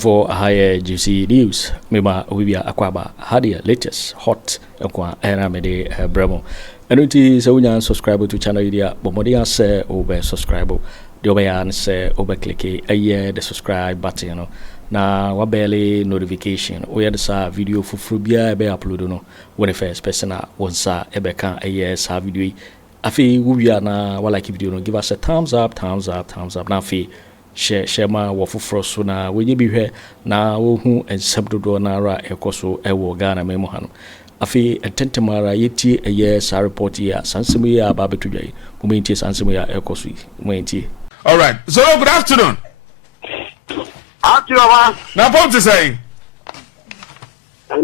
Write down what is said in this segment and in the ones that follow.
for higher juicy news. Mema Wibia Akwaba had the latest hot Aramede Bremo. And it is a subscribe to channel idea, but Modia say over subscribe. The Obayan say over click the subscribe button. You know. Na wabele notification. We had a video for Frubia be upload no when the first person was ebeka a video. Afi Wibia na like video no give us a thumbs up. Na fi share ma wofoforo so na wenye bi hwe na wo hu ensem dodo na ra ekoso ewo Ghana memo hano afi ententemara yeti eye sa report ya sansemu ya babetudwai momenti sansemu ya ekoso momenti. All right, so good afternoon. Afternoon. Now what to say? We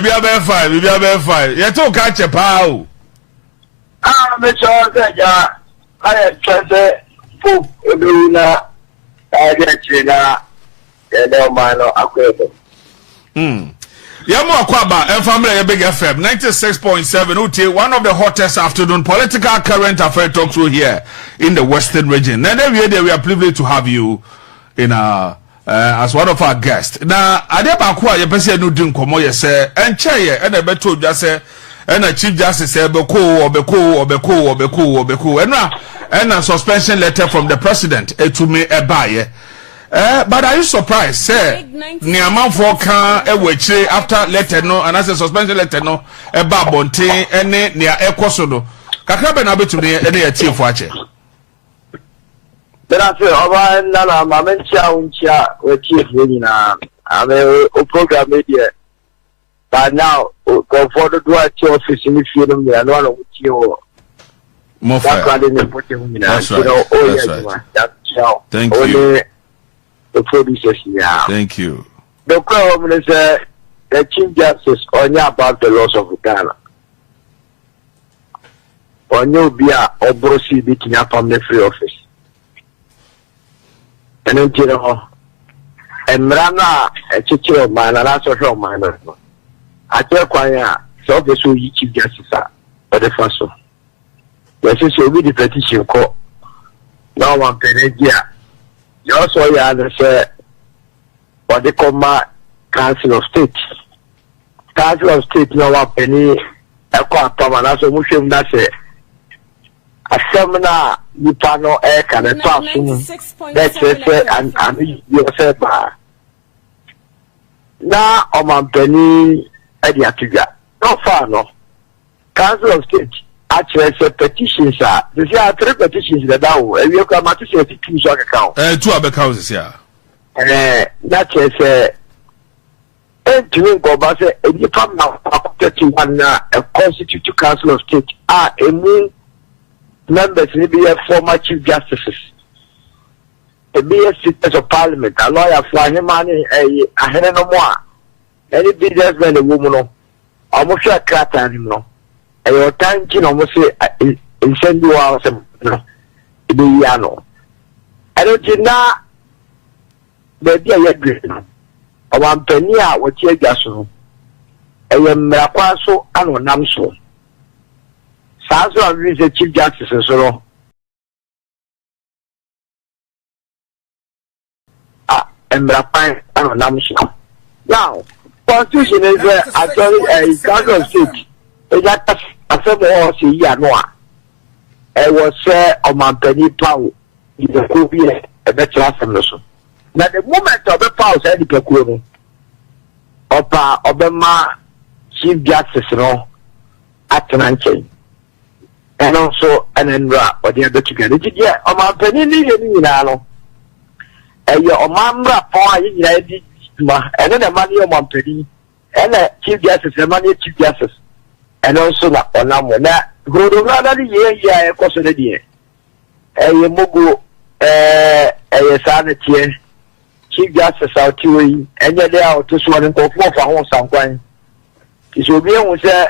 be fine. You talk catch a pow. I'm sure that I trust poop Luna. I get you now. You don't mind Akufo. Yamo Akwaba and family big FM 96.7 Uti, one of the hottest afternoon political current affair talk through here in the Western region. And every day we are privileged to have you in our as one of our guests. Now, Adebakwa ye pese no din komo ye say and chair and a beto just say and a chief justice say beko and a suspension letter from the president to me a buyer. But are you surprised? Say, Niaman for can a witch after letter no, and as a suspension letter no, a babonte, and near a cosodo. Kakabena be to me any a chief watcher. Then I feel, oh, Nana, Mamencha, with Chief Winina. I'm a program media. But now, go for the dual office in the film, and one of you. More that's right. Thank you. The producers now. Thank you. The problem is the Chief Justice on about the laws of Ghana. On you be a obrosi beating up on the free office. And then you know, and Rana a teacher of mine and also from mine. I tell Kwaya, so the so you Chief Justice for the first one. Yes, it will be the petition court. No one Peregia. You also say what they call my Council of State. Council of State no one penny a quarter and also Muslim that say a seminar you panel air can a pass that's say and you say now on penny Bediatuo. No far no. Council of State actually say petitions are there are 3 petitions that now and you come to say 2 account. 2 accounts yeah. That is to go back say you come now 31 a constituted Council of State are members maybe a former chief justices. A BS speakers of parliament, a lawyer for him money a head no more. Any businessman a woman almost a crack animal. And your time, you know, must say, send you out some, the piano. I don't know, but dear, you're I want penny out what you're just so. I am Merapaso and Namso. Sasso and the Chief Justice and so. And Merapan and Namso. Now, Constitution is actually a Council of State. That a several years no. I was on my penny power in the Kobe a better from the son. Now the moment of the power said the Pekuru Obama Chief Justice no at Nankin. And also an Endra or the other together. Yeah, on my penny in Anno. And your Mamma for United and then the money on my penny and a Chief Justice, the money Chief Justice. And also that on that good another year, course of the year. A Mugu, a sanity, Chief Justice out to you, and yet they are to swan and go for home some coin. It will be on say,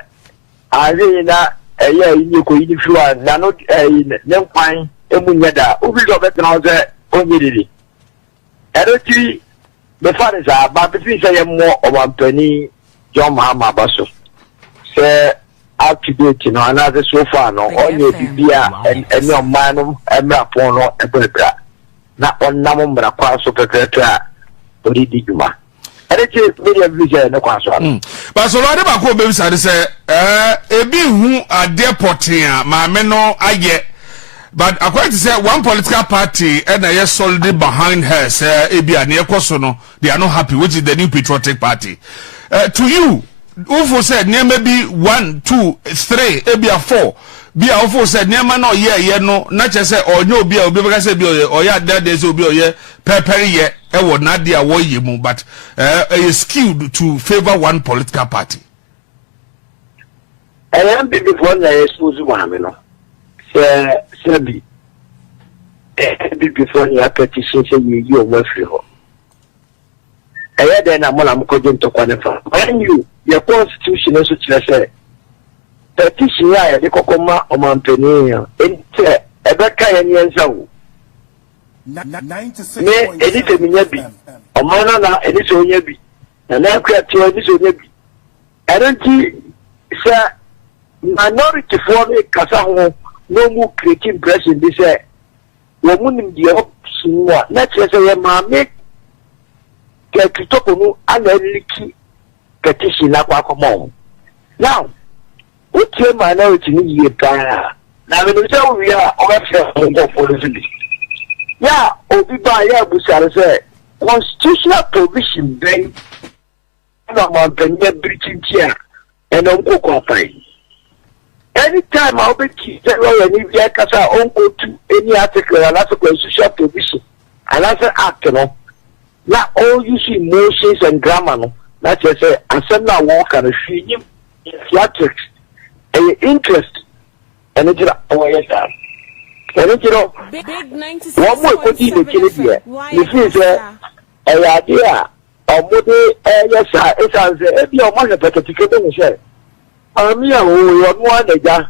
I really not a year in you could if you are not a young pine, a munyada, who will go back now there, only. I don't see the fathers are, but between say more of 1 penny, John Mahamadu Bawumia. Say, up to date, you know, another so far, no, on your BBA and your man, and Rapono, and Bebra. Not on number of parts of the Petra, but he did you. And it is million vision, no question. But so what about Kobe said, a be who are deporting my menor, I get. But according to say one political party and I solidly behind her, say Ebia near Kosono, they are not happy, which is the New Patriotic Party. To you, Ufo said near maybe 1, 2, 3, Ebia 4. Bia Ufo said near man no no, not just say or no Bia because say Bia or ya that days will be a pepper ye, would not dear way you but is skewed to favor one political party. I am before the expose one, you know. Sebi, before your petition, say you are worth for. I had then I'm going to qualify. When your constitution also say petition, I the Kokoma or Montpellier, and Ebeka and Yanzo. 96.7 editing Yabi, or Manana, edition Yabi, and I create your edition Yabi. I don't see, sir, minority for me, Casaho. No more creating pressure. They say, woman, the option, let's say, my make Kweku Torkonoo and a leaky petition like Wakomon. Now, what your minority need to now, we are all policy. Yeah, Obiba Busara say, constitutional provision, then, and I'm breaching here, and I'm going. Anytime I'll be and if you can go to any article and that's a constitutional provision and that's an act, you know. Not all you see motions and grammar, no. That's just say, and some now walk and feed you theatrics and interest and it's oh yes, sir. And it's one more continue to kill it. This is a idea of what yes, sir. It's as if your mother particularly said. Aremeyaw Anas one eja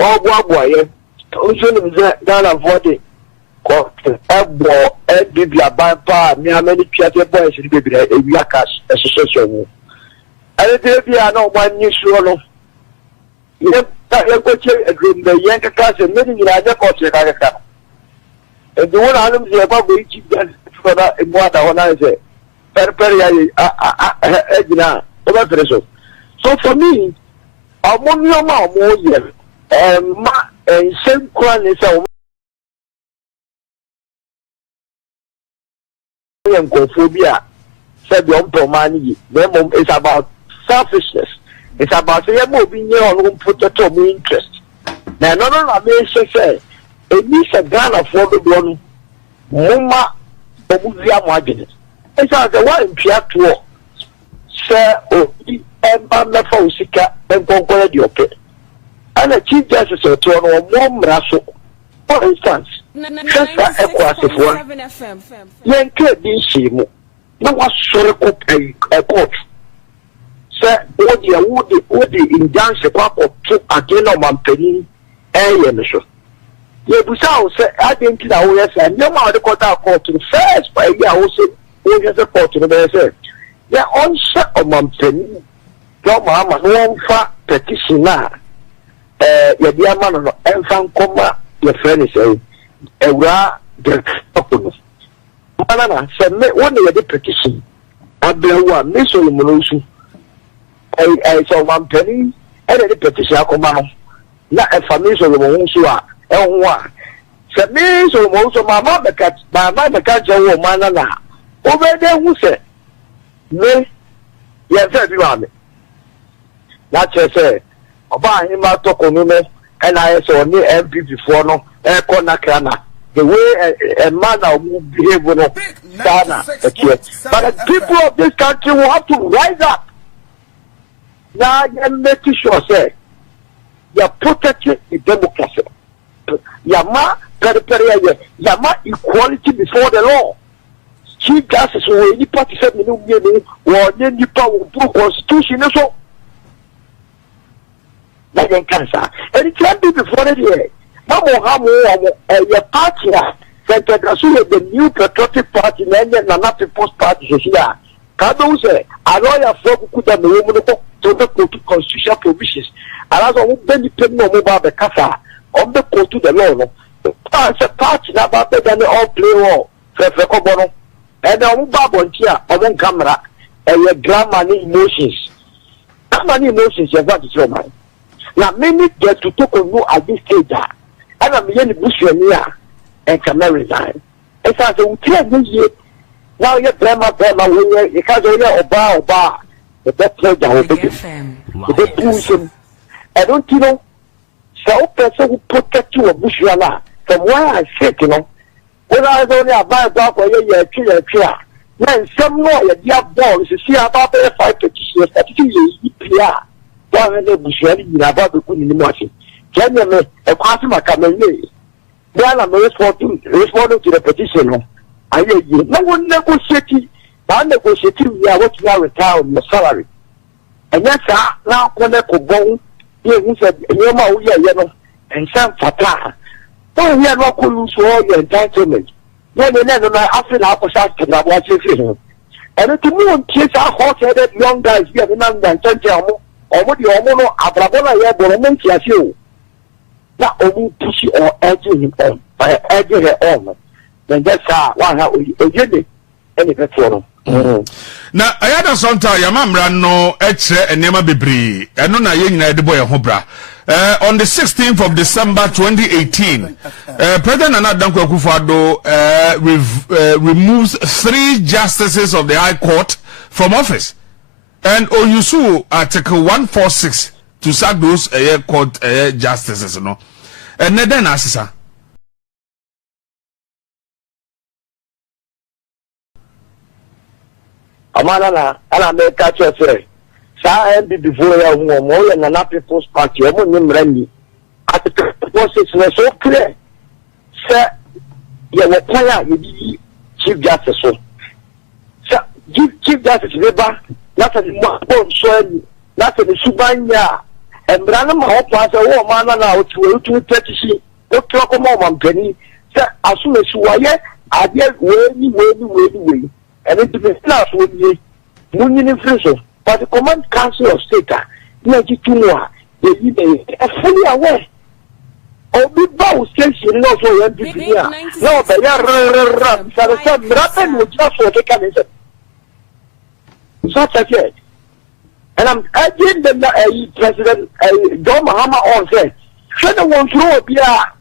ogwagwaye ojunu ze Ghana vodi ko ebo NPP abampa mi ameni piate boys ni bebire ewia cash association ani de bia na oman ni suro no ye ta ye ko che agreement the yen ka se me ni na je ko che ka e do na alum ze ba go ichi dan for da e mo ata ona ze per ya e gina o ba preso. So for me, ammonia more year, and same crown is a phobia. Said the Dompreh, it's about selfishness. It's about saying moving here on put the top interest. Now, I may say, it needs a Ghana for the one, Muma, Bawumia margin. It's as the one in Piatro. Sir, Emma Fosika and Conquer the Open. And a Chief Justice of Toronto, more Rasso. For instance, just for Expóse for Yankee Dishimo. No one saw a court. Sir, what the injunction of two again on Montpellier, and so. Yebusao said, I didn't know, yes, and no matter the court to the first, but I also was a court to the say. Yeah, on set of Montpellier, your mamma, one fat petition now. Your dear man, and found comma, your friend is a raw, the Torkonoo. Manana said, one day the petition, and there were Miss Olumonusu. I saw Montpellier, and the petition, I come out. Not a family of Olumonusu, and one. Said Miss Olumonusu, my mother catch your manana. Over there, who said, me, yes, everyone. That's just say, about him out Torkonoo, and I saw me MP before no, and Konakana. The way a man will behave with Ghana, but the people of this country will have to rise up. Now, you're making sure, say, you're protecting the democracy. Yama, Yama equality before the law. Chief Justice will any party said, or any power will constitution so. Like in cancer. And it can't be before the year. Your party centered the New Patriotic Party, and then another People's Party here. Kado say, a lawyer for could have been to the constitutional provisions. As I would then depend no mobile the casa on the court to the law. It's a party about better than all play all. Frecobono. And I won't bob on here on camera and your grammar emotions. How many emotions you have got to show man? Now, many get to talk on you at this stage. And I'm in the bush and can resign. As I say, we can't do it. Now you're Brahma, when you can't go Oba, the best pleasure will be the pushing. I don't know. So, person who protect you a bush from where I sit, you know. When I was only about dog or you're clear. Then some more, your ball is see about 5 petitions, 32 years, PR. Don't have a bush about the Queen in the machine. Generally, a customer coming in. Then I'm responding to the petition. I hear you. No one negotiating. Now negotiating, we are what you are retired on your salary. And that's now when I could go, you said, you know, and some fata. Oh, we are not going to lose all your entitlement. Then they never know after the opposite to that was your and if the moon kids are hot-headed young guys, you have none than 20 or what you almost Abrabona, yeah, but I meant to you. Not only push or edging him on, by edging her on. Then that's how we did any better. Now, I had a sonta, Yamam no etchere and Nema Bibri, and no Nayin the boy Hobra. On the 16th of December 2018, President Akufo Addo removes 3 justices of the High Court from office. And Oyusu Article 146 to sack those court justices, you know. And then Asisa. Amana, and I make catch your say. Sa before you more and an People's Party, I'm ready. At the process was so clear. Sir, you were quiet, you be Chief Justice. Sir, Chief Justice Weber, not at the Mount Soil, not at the Subanya, and Branham Hope was a woman now to petition, no talk about penny. Sir, as soon as you are here, I get way. And it is last with the Union influence. But the Command Council of State, Nigeria, they are fully aware. Oh, big bow station, no, so NPP. No, they are rapping with just what they can say. Such as it. And I'm urging the President John Mahama on say, should the one through a beer.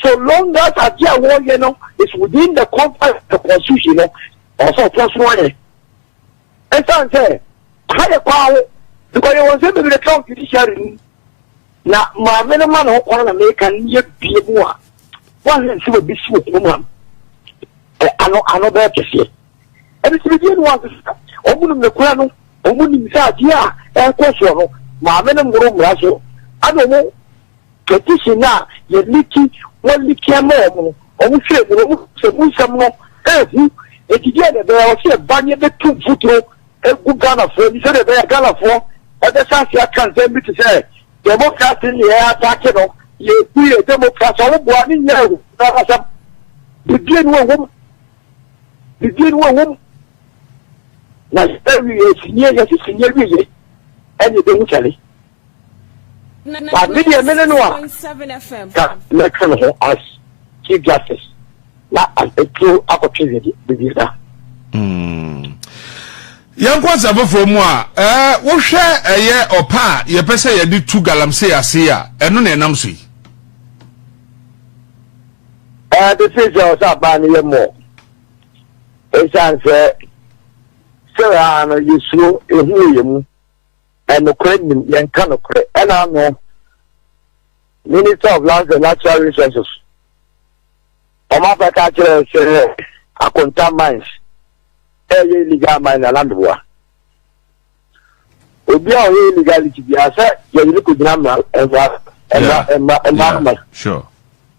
So long as a dear war, you know, is within the confines of the Constitution, you know. Also, plus one. And so say, higher power, because you was able to count judiciary. Now, my man who want to make and yet be more. One and two be sweet woman. I know better to say. And it's begin one to open the crown, opening that, yeah, and question. My man and room, Rasso. I don't know. Petition now, you're leaking, one leak more, or some more. It together there was a bunny of the 2 foot a good gunner for you said they are gunner for and the Sasia can't tell me to say Democrats in the air attacking you be a Democrat all one in there. Begin one woman. Now every year senior and you don't tell it. But maybe a minute FM. Next as Chief Justice. Not a true opportunity to do that. Young ones above for more. What share a year or pa, ye pesa ye did 2 galamsey asia, and no namsi. This is also banning more. It's answer, Sir, you slew a William and the Queen and Cano, and I know Minister of Lands and Natural Resources. Omapakache akonta mines illegal mine land war obi a illegality bi asa ye look gramma and sure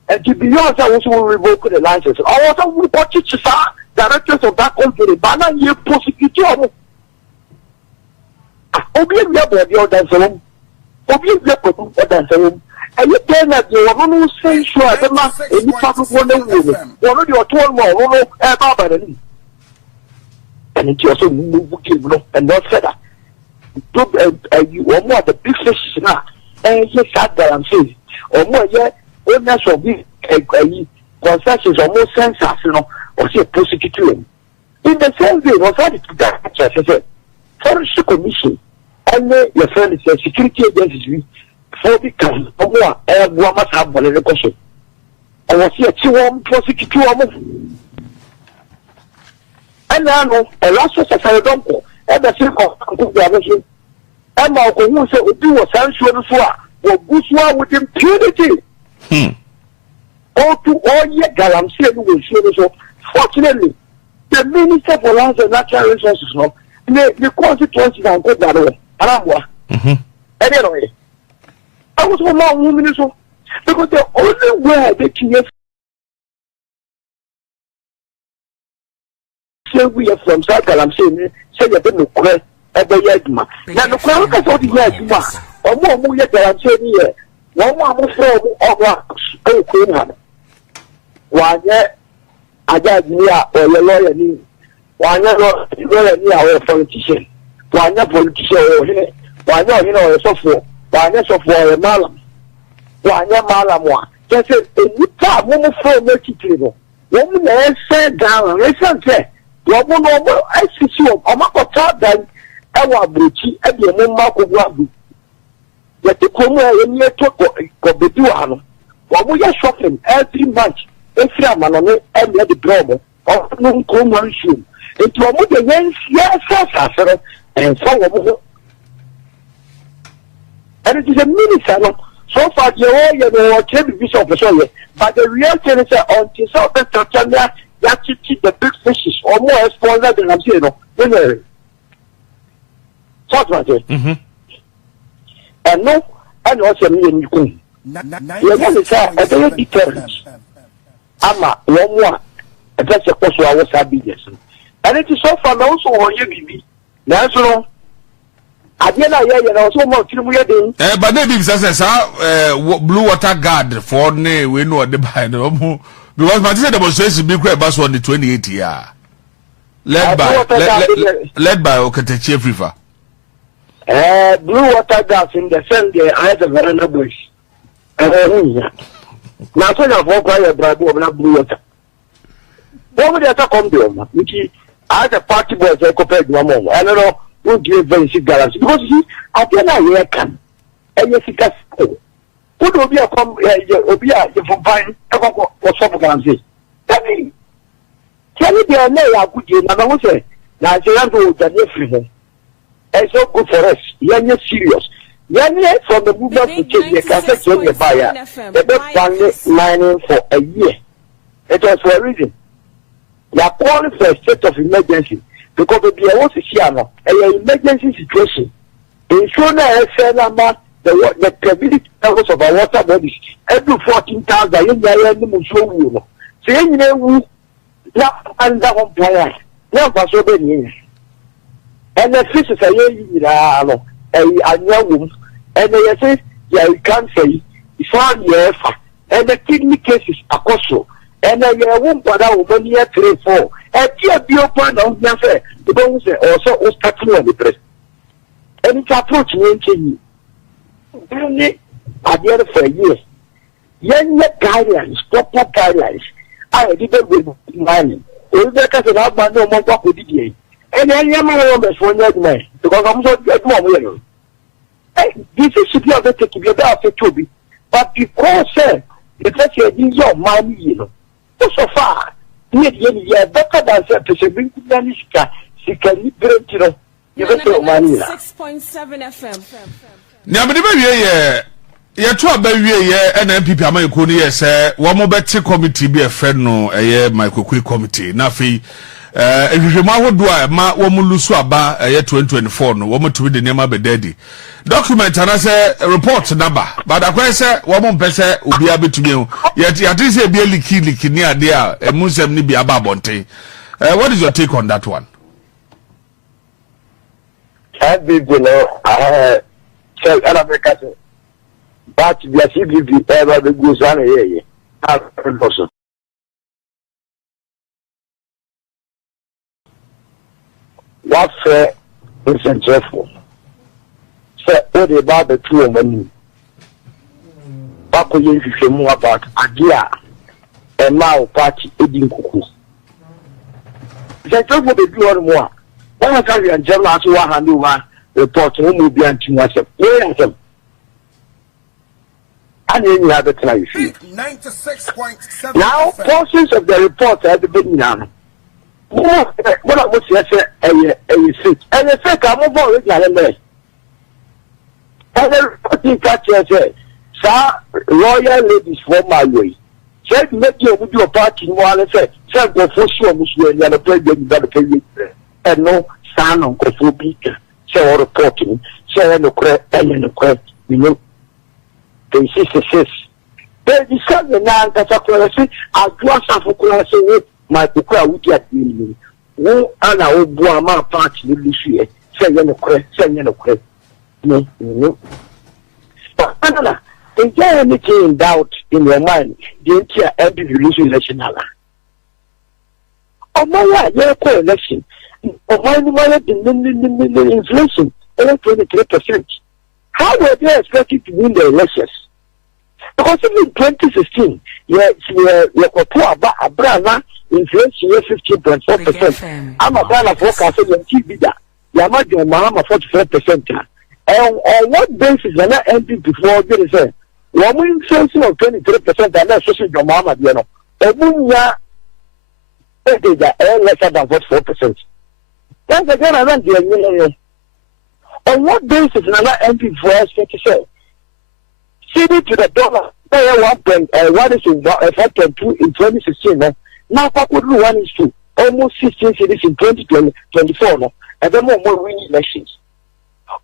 and to be honest I also will revoke the license I also will put it to directors of that company but now you prosecute you obi we are the order so obi we are order so and you tell that you are not saying sure that man any part of one woman one of your 12 more and it also move and not said that you are more the big fish now yes, I'm saying, or more yet, owners of the concessions or more census, or say prosecuting. In the same way, was added to that, as I said, Forestry Commission, and your friend is a security agency for the council, or more, and one must have one in the question. I was here to prosecute. And now, a last was a Saradonko, and the circle of the and Malcolm who said, do a sanction for Buswa with impunity. All to all yet, Galamsey will say so. Fortunately, the Minister for Lands and Natural Resources, the consequences are good that way. Anyway, I was one more woman, because the only way they can say we are from South Galamsey, say you don't know. Now, the crowd has all the years, or more yet than I'm saying here. No one from all Queen Annan. One yet, I got near or your lawyer need. One lawyer near our politician. One politician or here. One a software. One software a malam. One malam. Just a time, woman from the table. Woman said down, listen, say, woman, I see you. I'm not going Ewa Bruchi, and the Mumma Kuwabu. Yet the Kuma in your Toko, Kobeduano, while we are shopping every month, every man on it, and the problem of no common shoe. Into a mother, yes, and so and it is a minister. So far, you're television of the soil, but the real thing is until Southern Tanzania, that you keep the big fishes or more exposure than I'm saying. What was it? And no, and also me and you. You're going to say a very deterrent. Ama, one more. That's a question I was having. And it is so far also on you, baby. That's all. I didn't know so much. But maybe says, blue water guard for nay, we know the by no more. Because my sister demonstration be quite bus on the 28 year. Led by Okete River. Blue water gas in the Sunday, I had a very bush. Now, so I've walked by a brabo of blue water. What would that come to? Which I had a party boy that compared one more. I don't know who give very sick gallons because you see, I tell I can. And you see, who will be a from Pine or something can say. Tell me, they are no good. You know, say, now I say, I'm going to the it's so good for us. You're serious. You're from the movement to change the cassette to the buyer. The best mining for a year. It was for a reason. You are calling for a state of emergency because of the emergency situation. Insurance the stability levels of our water bodies every 14,000 in the so you know, not under one player. Now, for so many years. And the fishes are a young woman, and they say, yeah, you can't say, it's all year, and the kidney cases are also, and I won't put out 1 year 3 4. And here be open on the affair, the bones also starting on the press. And it's approaching you. Only at the end for a year. Young guidelines, proper guidelines. I didn't with money. If there can have no more work with the and then you are for young man because I'm so good more. This is should be able to be about to be, but because because you're money, you know. So far, you're better than to bring she can liberate, you know. You get money. 6.7 FM. Now, yeah, to a baby, NPP, I'm a good year, sir. One more better committee be a friend, no, a year, my quick committee. Nafi, if you would do a ma woman Luswaba, a year 2024, no woman to read the name of a daddy. Document and I say report number, but I say woman person will be able to be yet. At least a barely key near there, a Muslim be a babonte. What is your take on that one? I did, you know, so America, but the CBB ever the goose on here. Also, what's is dreadful. So, what about the 2 money? Kwaku Annan about idea and now party Edin Kuku. The trouble with the one more. One of the general to 100 report who will be anti myself. Yes, and then you have the time. 96.7. Now, portions of the report have been now. What I was say a sick. And the fact I'm over originally. And the reporting catcher said, sir, royal ladies for my way. Said, make you with your party while I said, sir, go for sure, Monsieur, and the president got a pay. And no, son, Uncle Fubika. So reporting, so no credit, and no credit, you know. They say, they discuss the man that I say, I draw some for my Pukra would get me. Who and I would go my party this year, say, no credit, say, no credit. No. But Anna, is there anything in doubt in your mind? The entire NPP election. Oh, my, your co-election. Oh, my, the inflation, 23%. How were they expected to win the elections? Because in 2016, inflation 15.4%. I'm a brand of forecast of TV that Yamajo Mahama 44%. And on what basis are not NPP before they say, one inflation of 23% and that's social Mahama, you know. They are lesser than 44%. That's again around the on what basis another MP for us to say? CD to the dollar, pay 5.2 in 2016. Now, Kwaku do 1:2, almost 16 cities in 2024. And then more winning elections.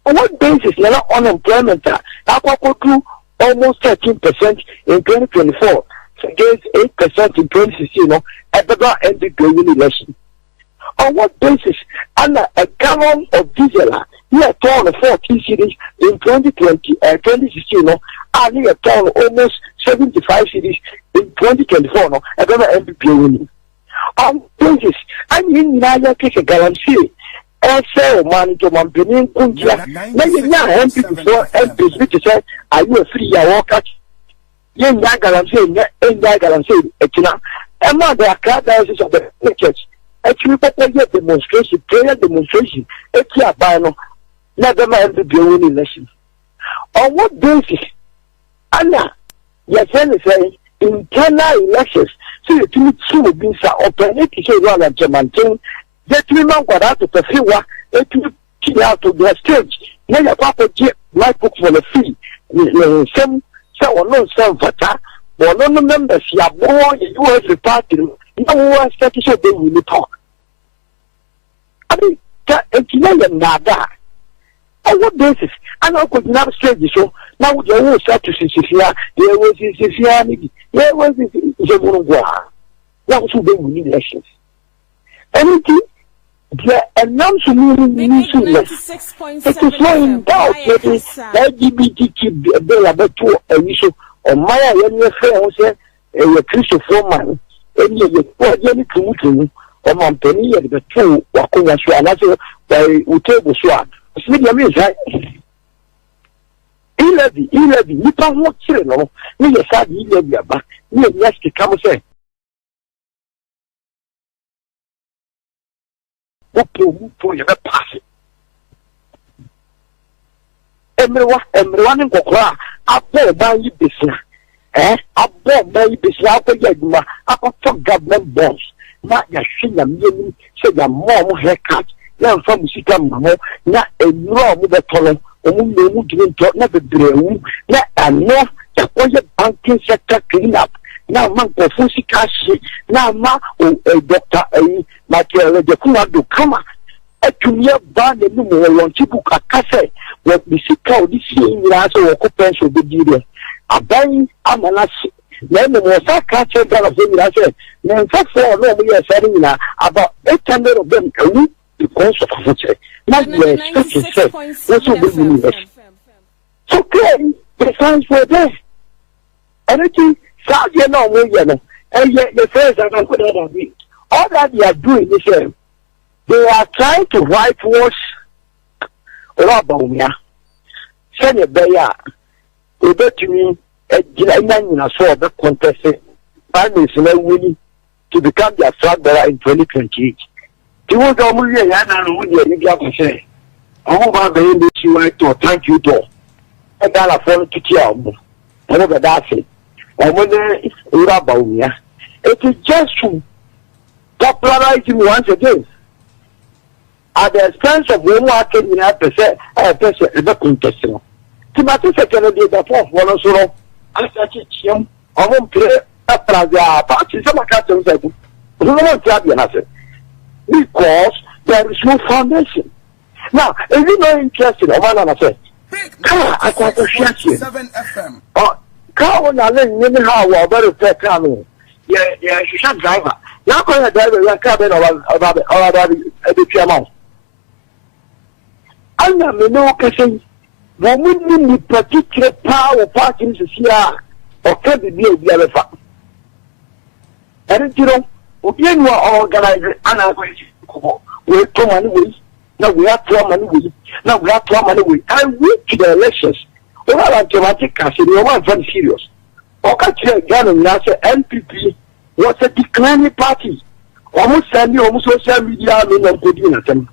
On what basis another unemployment? Now, Kwaku do almost 13% in 2024 against 8% in 2016. And the MP winning election. On what basis? And a gallon of diesel. He had torn 14 cities in 2016, and he had torn almost 75 cities in 2024, and then NPP winning. On basis, and in Naya take a guarantee, and say, man, to Mampinin, Kunja, maybe now NPP before NPP, which said, are you a 3-year worker? Yen Yagaran and Yagaran said, and now there are cardiacs of the church. Actually, demonstration, prayer demonstration, never mind the winning election. On what basis? Anna, your friend is saying internal elections. So you two will be open. It is a run at Germanteng. That we now got out of the field. It will kill out of their stage. Now your papa get my book for the fee. Some no some fata. But no members, you are born in the party. No one started so they will talk. I mean, it's not on what basis? And I could not say this. So now the whole status is Cecilia. There was Cecilia. There was Zemurugua. That was who they will need elections. Anything, the announcement means it is not in doubt that the LGBTQ bill about to an issue on my friend a Christopher man, and you to or Montpellier, the two Waku Annan by Utebo Swat. It's me, right? Eleven, you can't watch it, no? Me, a sad, you never back. Me, yes, to come say. What to you pass it? Everyone in Kokra, up there by you business. Up there by you business, up there, up for government bonds. Not your sugar, meaning, say your mom haircut. Now from Sikam, not a raw with a column, or didn't talk, never drew, not a no, the banking sector clean up. Now, Manko Fusikashi, now, Ma, a doctor, like the Kumado Kama, a 2-year ban, the number on Chibuka Kase, what we see how this year in the answer of occupants of the dealer. A buying Amanas. Then the most catcher that of them, I said, then for 4 we are selling about 800 of them a week. Because of future, not the expected set. That's what we believe. So clearly, the signs were there. Anything, Saudi no more, and yet the first are not good at it. All that they are doing is they are trying to whitewash Bawumia. Send a bear, over to me, saw the contest finance winning to become their flag bearer in 2028. He was almost a young to thank you to a dollar for to cheer. Whatever that's it. And when Bawumia, it is just to popularize him once again. At the expense of one market in a percent, the contestant. Timothy Kennedy Agyapong one so I such him. I won't play a plaza party. Some customers said, "We don't have an asset because there is no foundation." Now, if you not interested, I want to say, I can't share you. 7 FM. Car on a lane, you know how we're very fair coming. Yeah, you should driver. You're going to drive a cabin about the piano. I know, Cassin. Women need particular power parties here or can be a other fact. And you know, we are organizing and we're 2 money ways. Now we have 12 money ways. Now we have 12 money ways. I went to the elections. All automatic casting, you are very serious. Okachere Ghana NPP was a declining party. Almost send you almost social media, no good in at them.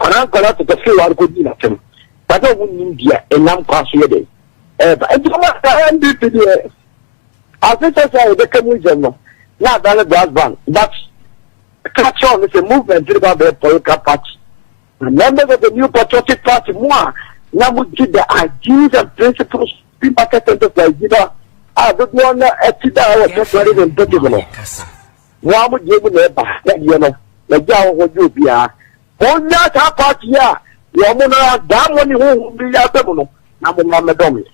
And I'm going to the field, I'll go in at them. But I wouldn't India and I'm passing a day. But I don't want to NPP. As I said, the communism, not that brass band. That's catch on, it's a movement about the political party. Members of the new patriotic party, more. Now we get the ideas and principles be marketed as idea. I don't want to exit our temporary and particular. One would give me a you know, the Jow would you be a on that our party, yeah. Yamuna, damn one who be a double. Number Domi.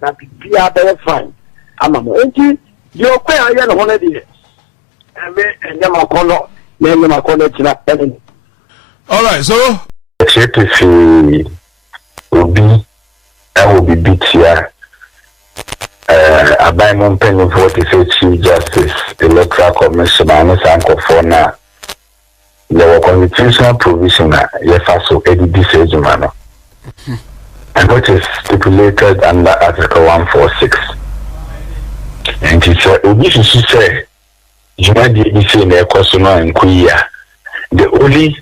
That be a better fine. I'm a monkey. You're quite a young holiday. And Yamakono, Yamakono, all right, so. Obi will be beat here. I buy one penny for what is a Chief Justice, Electoral Commissioner, and Akufo Addo. There were constitutional provision, so this manner, and which is stipulated under Article 146. And he said, Obi should say, you might be saying the question in Quia. The only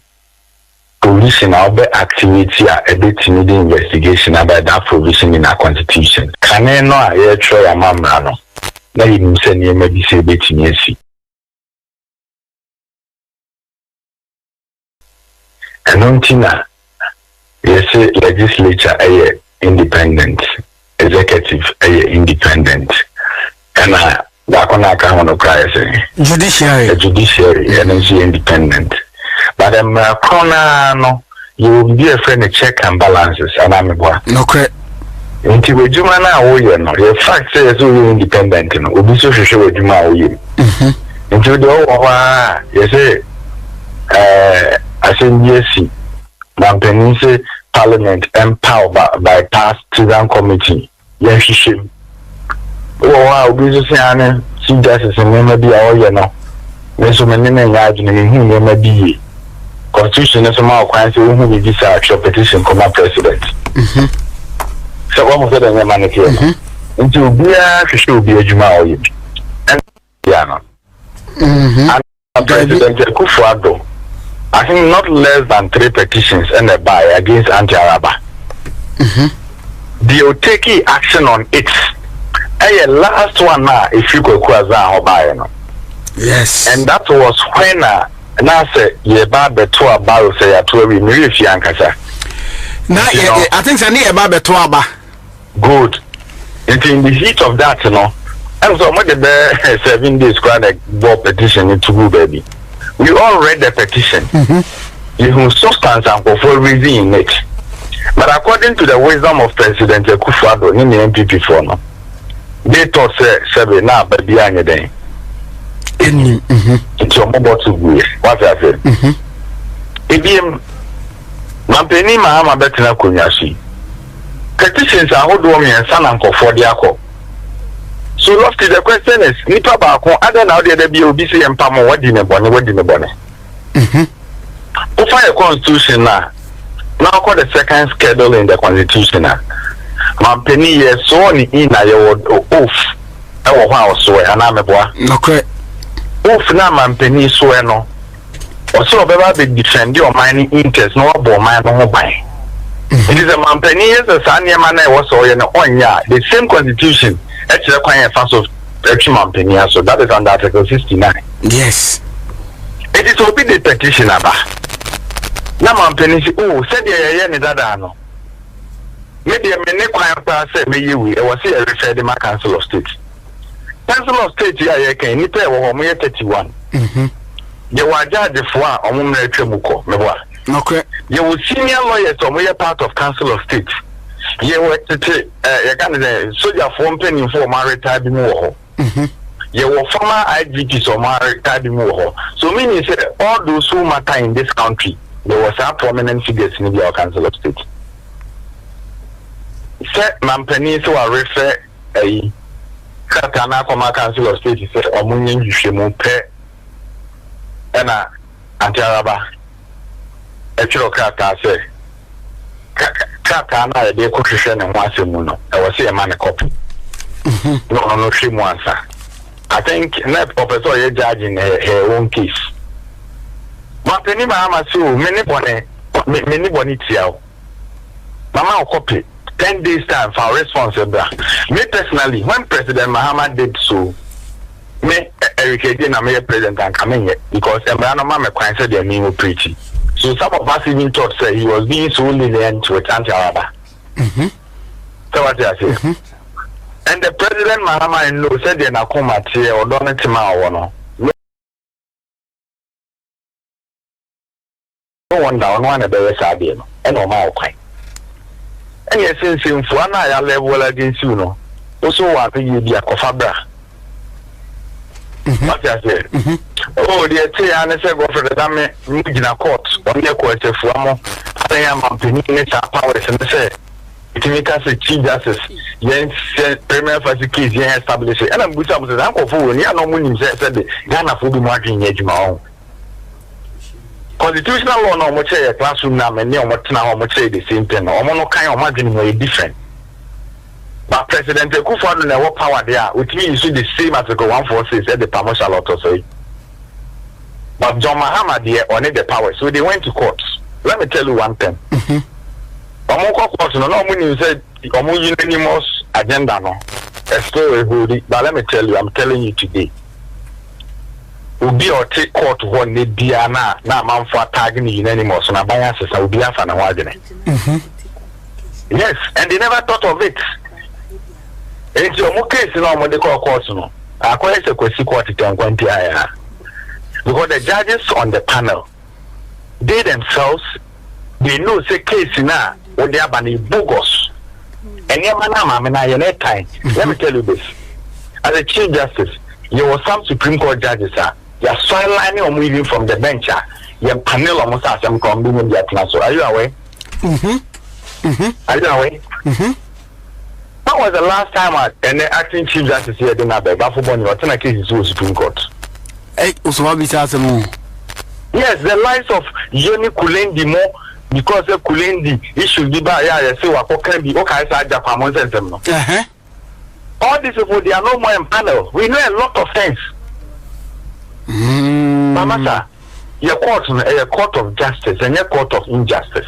provision of the activity a bit in the investigation about that provision in our constitution. Can I know a try a mamma? Now you say you may be say bit in yes. And until yes, legislature a independent, executive a independent, and I can't judiciary energy independent. But corner, you will be a friend of check and balances, and I'm a boy. No credit. Until you now, you know, your fact says you're independent, and will be so sure you know you. Until the you say, I said, yes, Mampenice Parliament empowered by past Sudan Committee. Yes, she. Oh, I'll be just saying, see, justice and maybe all you know. There's so many large and who may be. Constitution is a more quite who will be this petition come up president. So almost the man here. Until be a should be a Juma. And Diana. And President Akufo Addo, I think not less than 3 petitions and a buy against anti-Araba. They will take action on it. And last one now, if you could quasi or buy. Yes. And that was when now say ye bad beto aba say ato we me refi ankasa. Now I think say na ye bad beto aba. Good. In the heat of that, you know. And so what the 7 days quite bought petition into go baby. We all read the petition. You substance and for reason in it. But according to the wisdom of President Akufo Addo in the NPP for no, they thought say now but behind the day. It's your mobile to be what I said. If Mampeni Mahama Betina Kunyashi petitions are hold women and son uncle for the alcohol. So lofty the question is Nipa Bako, other now the BOBC and Pamo, what in a bonnet, what in a bonnet. Over a constitution now called the second schedule in the constitution now. Mampeni ye so ni ina ye off ewo hwa oso ana meboa okay off na mampeni so no oso obeba be defend your mining interest no obo man no ban. It is a mampeni is a sanya man e wo so ye no onya the same constitution actually kwan fast of mampeni so that is under article 69. Yes, it is obi the petition aba na mampeni si said ye ne dada no maybe a minute quiet say me you was here referred the council of state. Council of state ya can ni pay wo mo 31. You were judge for on Tremuko, Meboa. Okay. You will senior lawyers or part of Council of State. You were a soldier form penny for maritime war. You were former IGPs or maritime war. So meaning all those who matter in this country, there was a prominent figures in the Council of State. Set Mampeni so I refer a Katana from our Council of State, said Omunian Yushemu pe. Ena antiaraba echiro kaka say kaka na de ko hwehwe ne ho asemu no e wo say e ma ne copy no shemu answer. I think net professor ye judge in her own case but any mama so many boni tiao mama copy 10 days time for responsible. Me personally, when President Mahamadu did so, me Eric na me president and coming here because Embrano Mama Kwan said they mean preaching. So some of us even thought say he was being so lenient to anti-Araba. So what I say? And the President Mahamadu said they na come at here or don't let him out no. No wonder on one of the rest of them and no more quite. And yes, since in Fuana ya level against you no. Also want to be a cofabra. What I say? Oh, the tea and say go for the dame in court. On your court if one I am company powers and say it make us a chief justice. Yes, premier for the case yes establish it. And I'm good to say I'm for you no money said Ghana for be marking ejuma. Constitutional law no much a classroom na me no much na much the same thing. Omo no kind of margin way different. But President Akufo Addo na power there, which means you the same Article 146 at the promotion lot or so. But John Mahama there on the power, so they went to court. Let me tell you one thing. Omo court no money said omo unanimous agenda no. But let me tell you, I'm telling you today. Ubi or take court one need diana na man for tagging unanimous na bias will be afa na wadene. Yes, and they never thought of it. It's your case no mo de court no. Akwa se kwesi court tankwanti aya. Because the judges on the panel, they themselves, they know say case na o de abani bogus. And your man na your time. Let me tell you this. As a chief justice, you were some Supreme Court judges are you are sidelining or moving from the bench. Your panel almost has some combination the so are you aware? Are you aware? That was the last time the acting chief justice here didn't have a baffle or 10 cases to Supreme Court. Hey, yes, the lives of Yoni Kulendi more because the Kulendi issue be by say what can be okay side Japan no. All these people they are no more in panel. We know a lot of things. Mama sir, your court is a court of justice and a court of injustice.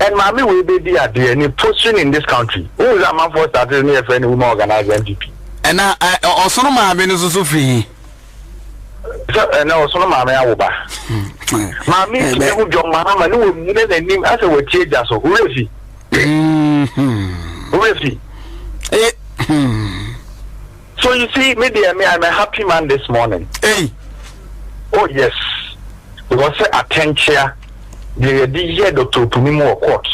And Mami will be there any position in this country. Who is a man for starting if any woman organize NPP? And I also know my business so free. So and also know Mami Awuba. Mami, you John Mahama, no name as a word change so who is he? Who is he? So you see, maybe I'm a happy man this morning. Hey. Oh yes. Because attention. The DJ Dr. Punimo court.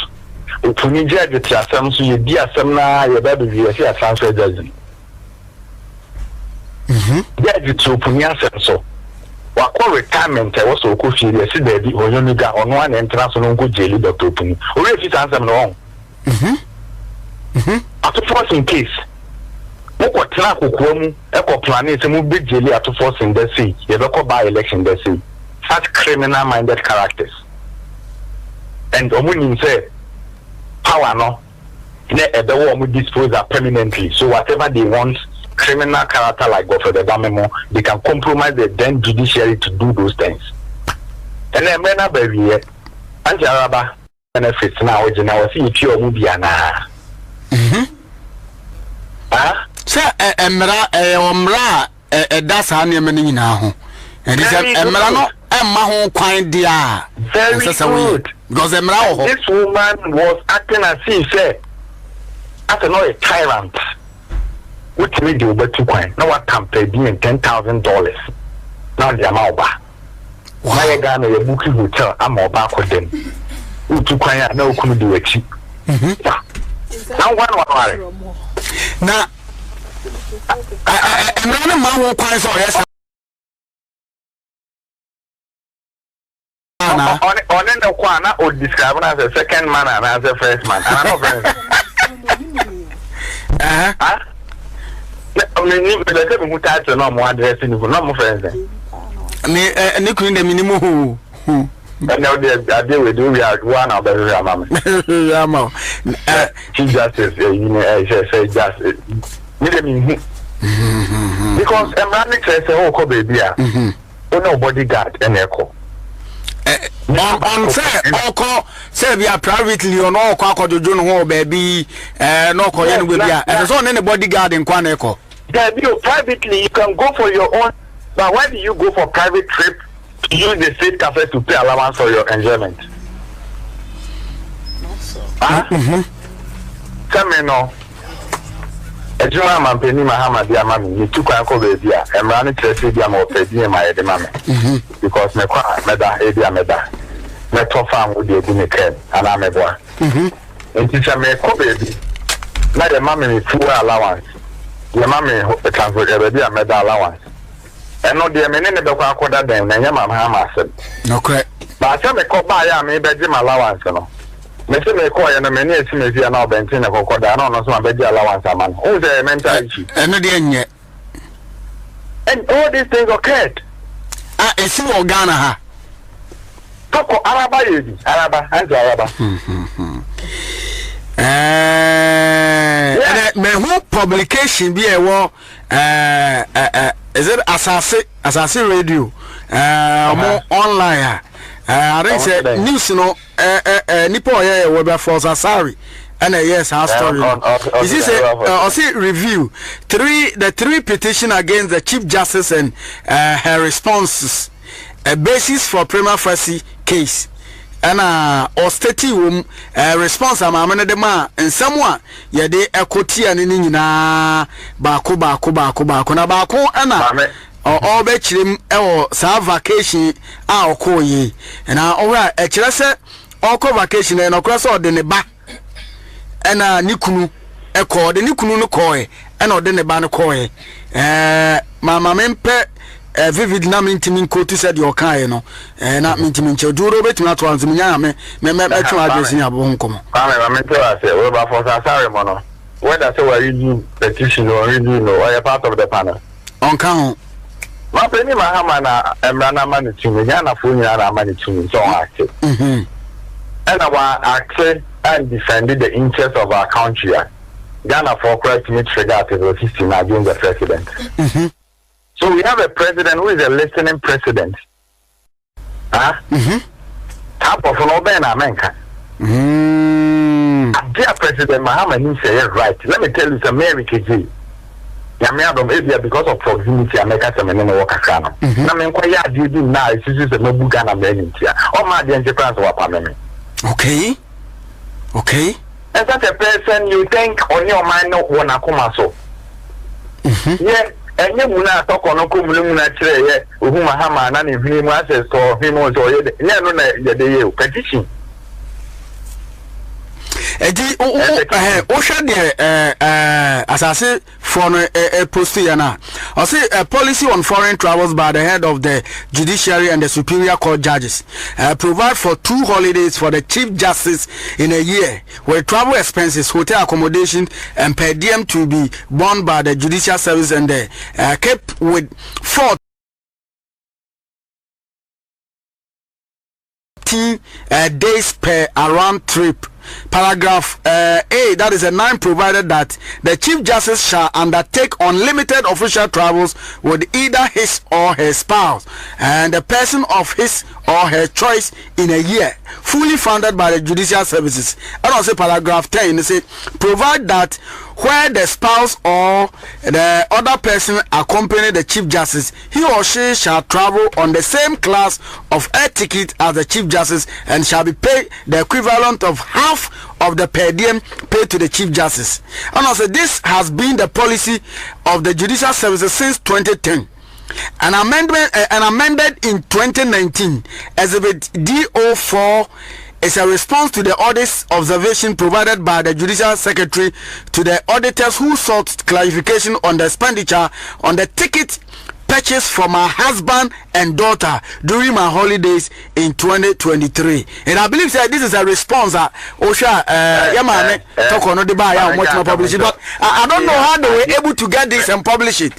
Punija the Tiasam, so you dear Samna, your baby, you see a transfer dozen. Judge to Punya so. What call retirement? I was so cool. You see, baby, or you got on one entrance on good jelly, Dr. Puni. Or if it's answer wrong. Ato Forson case. What track of Kumu, Echo Planet, and move big jelly Ato Forson the sea. You ever by election the sea. Such criminal minded characters. And Omunin said, power no, They dispose that permanently. So whatever they want, criminal character like go for the Bamemo, they can compromise the then judiciary to do those things. And then when I baby, and Jaraba benefits now, which now see if you're movie Sir, Emra, that's how near many now. And it's Emrano, Emma home quite dear. Very good. Because Emra, this woman was acting as if, say, after not a tyrant. Which made you over 2 coins. No one can pay being $10,000. Now the amount. Why a guy in a booking hotel, I'm more back with them. Who 2 coins, no could do it cheap. Now one. Now, I'm not a man who quite so yes. On the corner would describe him as a second man and as a first man. I know very I mean, the who touch no more addressing you no more friends. And you couldn't the minimum. And now they deal with you. We are one of the Rama. Chief Justice, you know, I say justice. Because a man says, oh, baby, no bodyguard and echo. On say we are privately on all Kwaku Annan baby, no Koyen will be as on any bodyguard in Kwaneko. Privately, you can go for your own, but why do you go for private trip to use the state cafe to pay allowance for your enjoyment? Tell me no. Ejuma mampeni Mahamadu Bawumia ni tukwa ko baby a emrani Cecilia ma opedi ma yede mama because me kwa meda edia meda me tofa am odi ebu me ken ana meboa enti se me ko baby na de mama me full allowance de mama transport e baby a meda allowance eno de me ne be kwa akoda den na nya mama ha ma asem no correct ba se me ko ba ya me be ji allowance no. Me say me call you no me near see me now bentin na kokoda no so ma be allowance man. Who say mental issue? And all these things occurred. It's in Ghana ha. Toko Araba yedi. Araba, hands Araba. Me who publication be a war is it Asase radio more online I say news no nipo we for asare and yes our story is this a review the three petition against the Chief Justice and her responses a basis for prima facie case and or state response amamene de ma nsɛm ye de ekoti ane ni nyina baako na baako ana all be chim sa vacation a okoye na owra e kire se okọ vacation na okra so de ne ba na nikunu ekọ de nikunu no koe na de ne ba no koe mama mempe vivid na mintimi nkotu se de okan no na mintimi nche duro betumi ato anzim nya me twa address nya bo nkomo mama mempe wa se we ba for asare mo no whether say we read petition or read no or a part of the panel on kan ma peni mahama na emrana mani tumi nya na fo nya na mani tumi so active and our active and defended the interests of our country Ghana for correct me trigger to the system against the president. So we have a president who is a listening president. Top of an open America. Dear President Mahamadu say right. Let me tell you some American G. Yamiadom area because of proximity America some in work akano. Na me kwaya di na isusu se no Ghana men ntia. O ma de enterprise wa pameme. Okay. As that a person you think on your mind no wanna come so. Yeah. Enye muna toko no ko mulu muna kire ye ohu mahama na ne hwini mu access to hwini so ye ne no na ye de ye petition edi o hwe de asase for no post ya na o say a policy on foreign travels by the head of the judiciary and the superior court judges provide for 2 holidays for the Chief Justice in a year where travel expenses, hotel accommodation and per diem to be borne by the judicial service and kept with 14 days per around trip paragraph A, that is a 9, provided that the Chief Justice shall undertake unlimited official travels with either his or her spouse and the person of his or her choice in a year, fully funded by the judicial services. And also paragraph 10, it says, provide that where the spouse or the other person accompany the Chief Justice, he or she shall travel on the same class of air ticket as the Chief Justice and shall be paid the equivalent of half of the per diem paid to the Chief Justice. And also this has been the policy of the judicial services since 2010. An amended in 2019, Exhibit D04 is a response to the audit's observation provided by the Judicial Secretary to the auditors who sought clarification on the expenditure on the ticket purchased for my husband and daughter during my holidays in 2023. And I believe that this is a response that Osha Yamane Torkonoo de Baya much more publish it. But I don't know how they were able to get this and publish it.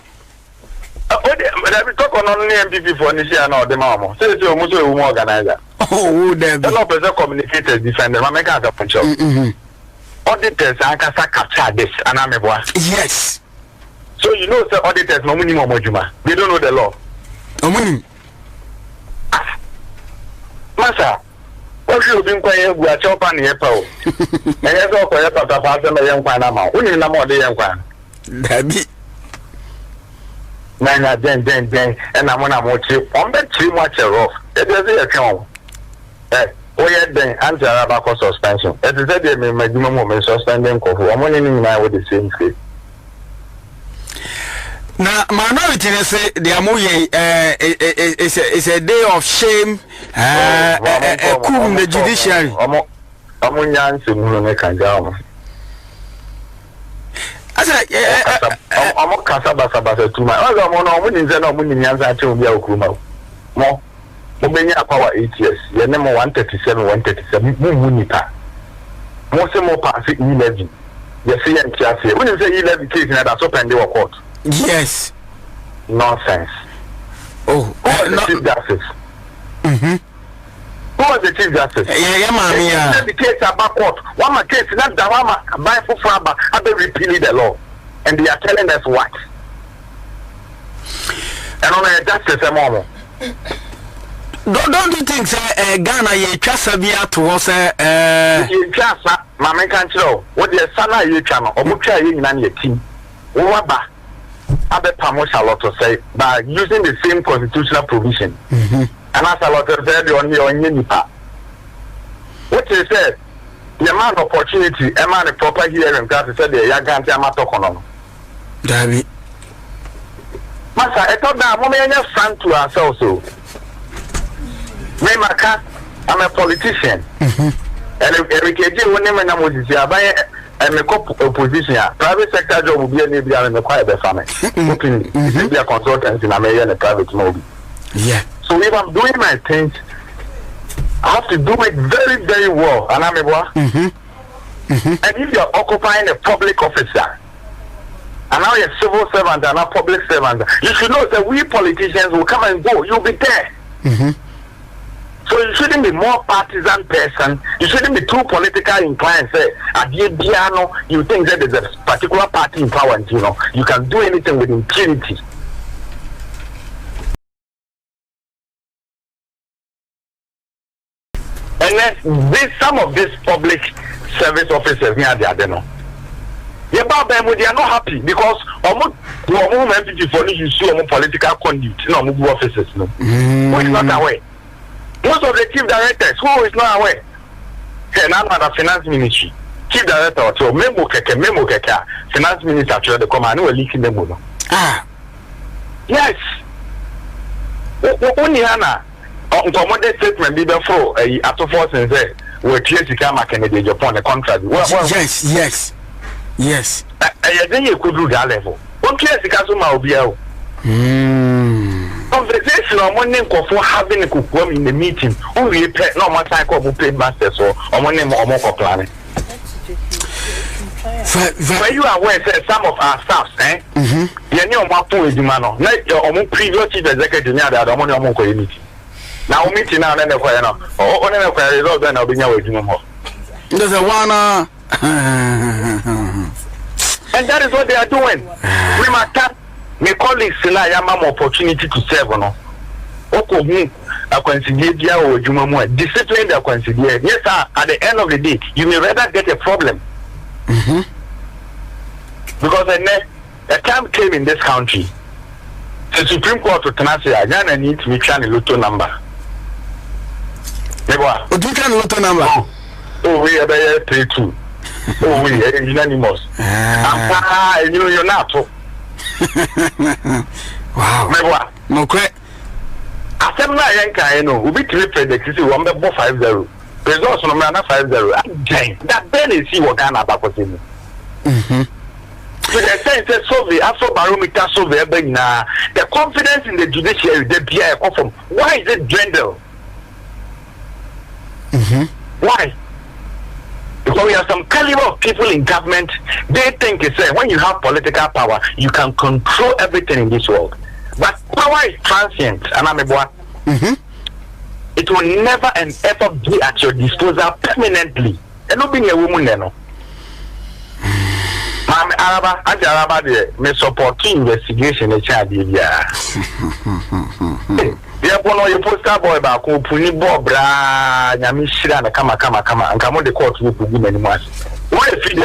Torkonoo NPP for Nisia no the mama. Say you almost a woman organizer. Oh, there. The law person communicators defender. My make a punch. Auditors ankasa capture this anameboa. Yes. So you know the auditors no money mojuma. They don't know the law. Money. Masa, what you been quiet we are chopping here power. And yes all quiet papa pass me young kwana ma. Uni na mo de young kwana. Gabby. Nanya den and I'm gonna watch you. On the 3 months off. It is a count. Then answer about suspension. It is said they may make suspending Kofu. I'm only in with the same thing. Now, minority say the Amoye is a day of shame. Coup the judiciary. I'm on Yancy Muno. I said, I'm a Casabasa to my other one. When is there no money in Yanza to be a Kuma? More. Mobenya power 8 years. Your number 137, 137. Munita. Most more pass 11. You see, and Chassis. When you say 11 cases, that's open the court. Yes. Nonsense. Oh, who was the Chief Justice? Who was the Chief Justice? Yeah. The case about court. One more case, not the one by for Fraba, have they repealed the law. And they are telling us what? And on a justice, a moment. Don't you think Ghana ye Chasabia to us you Chasa, Mamma Cancho, what the Sana you channel, or Mucha in your team? Waba, Abe Pamosa lot to say by using the same constitutional provision. And as a lot of said on your Nipa. What they said, the amount of opportunity, a man a proper hearing, that said the Yaganti Amato Kono. David. Massa, I thought that woman is fan to ourselves. So. I'm a politician. And every KJ when I'm a opposition. Private sector job will be a maybe I'm a quiet family. Be a consultant in a private movie. Yeah. So if I'm doing my things, I have to do it very, very well. And I'm a boy. And if you're occupying a public officer, and now you're a civil servant and a public servant, you should know that we politicians will come and go. You'll be there. So you shouldn't be more partisan person. You shouldn't be too political inclined. Say, you think that there's a particular party in power, and you can do anything with impunity. And then some of these public service officers near the Adeno. They are not happy because NPP for you see political conduct, officers, who is not aware. Most of the chief directors who is not aware. And I'm the finance ministry. Chief director, so memo keke, finance minister actually the command will leak in the memo. Yes. Only Hannah. On the statement be before Ato Forson say we create a Kennedy Agyapong the contract. Yes. I think you could do that level. One case the customer will be out. Conversation on one name for having a cookworm in the meeting. Who we pay no more time of paid masters or one name or more planning. When you are aware that some of our staffs, you know what point is man. Like your previous chief executive near the Dompreh community. Now meeting now then the choir now. Or on the choir result then I'll be now with you more. There's a one. And that is what they are doing. We must have my colleagues I am opportunity to serve. No, okay, I consider or Jumamu discipline that consider. Yes, sir. At the end of the day, you may rather get a problem. Because a time came in this country. The Supreme Court to Tennessee, I need to make a lotto number. What do you can lotto number? Oh, we are there 3-2. Oh, we are unanimous. You're not. Wow. No correct. After my yanka, we be 3 predicts, 1-5-0. Results on 5-0. That then is see what Ghana back was in. So the sense survey, after barometer survey, the confidence in the judiciary, the BI confirm. Why is it dwindle? Why? Because we have some caliber of people in government. They think it's when you have political power, you can control everything in this world. But power is transient, and I'm a boy. It will never and ever be at your disposal permanently. And not being a woman, no. I'm Araba, me support investigation. The child, Therefore, you poster boy back, who puni bobra, Yamishira, and come, and come on the court with women. Why if you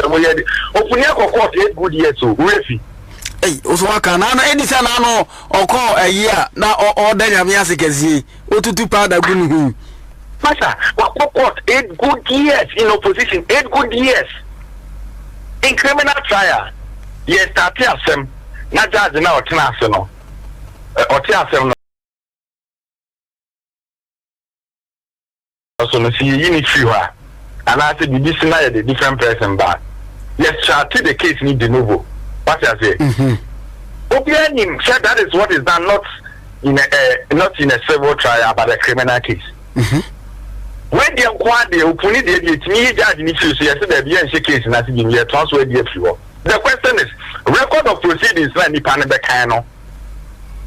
open your court 8 good years to Refi? Hey, Oswaka, Nana, Edison, Anno, or call a year now, or then Yamiasikazi, or to powder Gunu. Master, court 8 good years in opposition, 8 good years. In criminal trial, yes, start them, not judge now, Tenasino, or Tiasem. So, see, you need fewer, and I said, this is a different person, but yes, shall take the case need de novo. What I say? Obianim said that is what is done, not in a civil trial, but a criminal case. When they acquire the open it, me judge in issues, yes, there be a case in a transfer the few. The question is record of proceedings like Nipanabekano.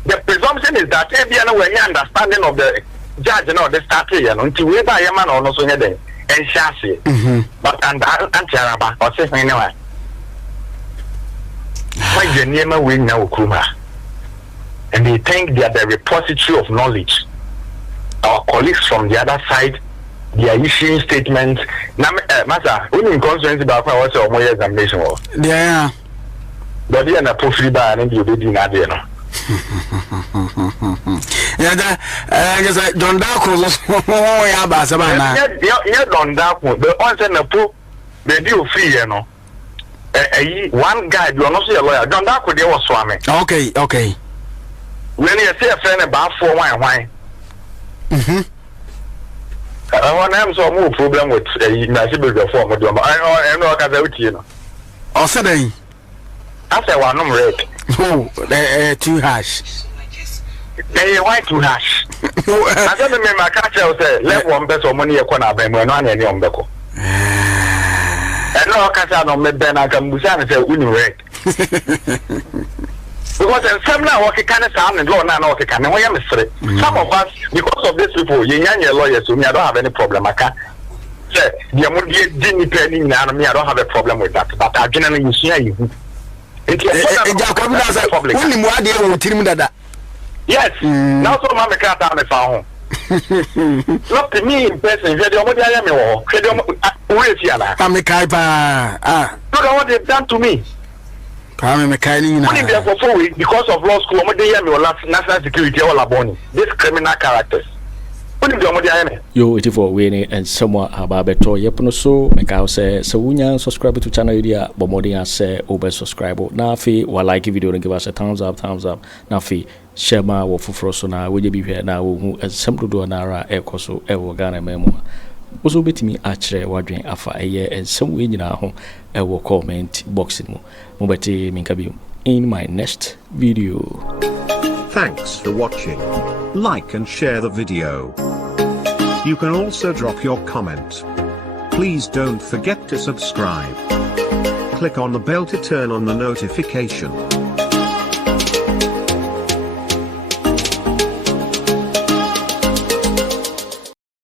The presumption is that every when you understanding of the judge and the statute until we buy a man or no so and chassis. But and Antaraba or say anyway. Why the name win now Kuma? And they think they are the repository of knowledge. Our colleagues from the other side, they are issuing statements. Master, when you concerns about what's your more examination? Yeah. But they are not profitable and you did not there. Yeah, I guess Don Darko was yeah, Don Darko, the answer NAPO, they do free, you know. One guy, you are not a lawyer. Don Darko, they was swimming. Okay. When you say a friend about 4 wine. I want to have some more problem with my sibling form. I know I can you know. Also, then after one red. Oh, 2 hash. They white 2 hash. I don't remember my catcher say, let one best of money a corner by one and on Beko. And no catcher no me Ben I can Busan say, win red. Because some now what can sound and law now what can we am straight. Some of us, because of these people, you lawyers, so me I don't have any problem. I can't say the amount didn't penny me, I don't have a problem with that. But I generally you see you. Yes, now so Mamma Cat on the phone. Look to me in person, look at what they've done to me. Because of law school, national security, all aboni. These criminal characters. Yo, it for winning and somewhat about better. Yepono so make out say so wunya subscribe to channel idea, but more than say over subscribe. Now fi wa like video and give us a thumbs up. Now fi share my wo fufro so na we be here now who some do na ra ekoso e wo Ghana memo. Also betimi atchere wadwen afa eye and some we nyina ho e wo comment box mu. Mo beti minkabi in my next video. Thanks for watching. Like and share the video. You can also drop your comment. Please don't forget to subscribe. Click on the bell to turn on the notification.